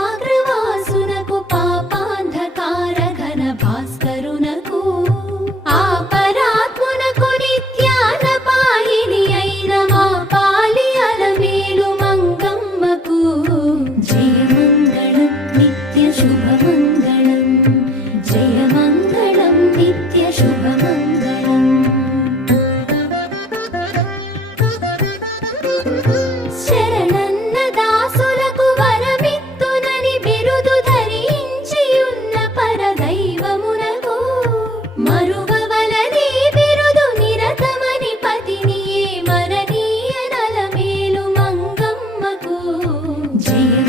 శిఖరాగ్రవాసునకు పాపాంధకార ఘన భాస్కరునకు ఆపరాత్మునకు నిత్యాన పాయిని అయిన మా పాలి అలమేలు మంగమ్మకు జయమంగళం నిత్య శుభమంగళం జయమంగళం నిత్య శుభమంగళం. శరణన్న దాసులకు వరమిత్తునని బిరుదు ధరించియున్న పరదైవమునకు మరువవలది బిరుదు నిరతమని పతినియే మరణీయ నలమేలు మంగమ్మకు జయ